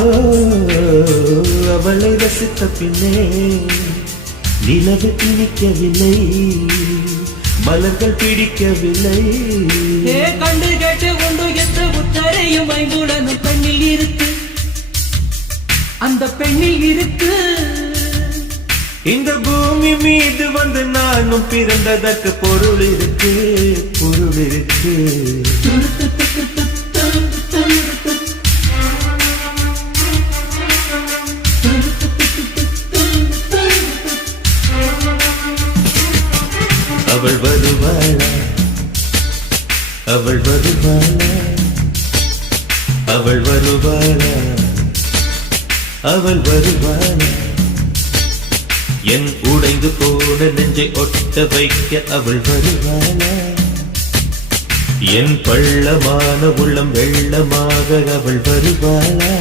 ஓ, அவளை ரசித்த பின்னே நிலவு இனிக்கவில்லை, மலர்கள் பிடிக்கவில்லை. கண்டு கேட்டு கொண்டு எத்த உத்தரையும் ஐம்புலனும் பெண்ணில் இருக்கு, அந்த பெண்ணில் இருக்கு. இந்த பூமி மீது வந்து நானும் பிறந்ததற்கு பொருள் இருக்கு, பொருள் இருக்கு. அவள் வருவாளா, அவள் வருவாளா, அவள் வருவாளா, அவள் வருவாளா. என் உடைந்து போன நெஞ்சை ஒட்ட வைக்க அவள் வருவாளா, என் பள்ளமான உள்ளம் வெள்ளமாக அவள் வருவாளா.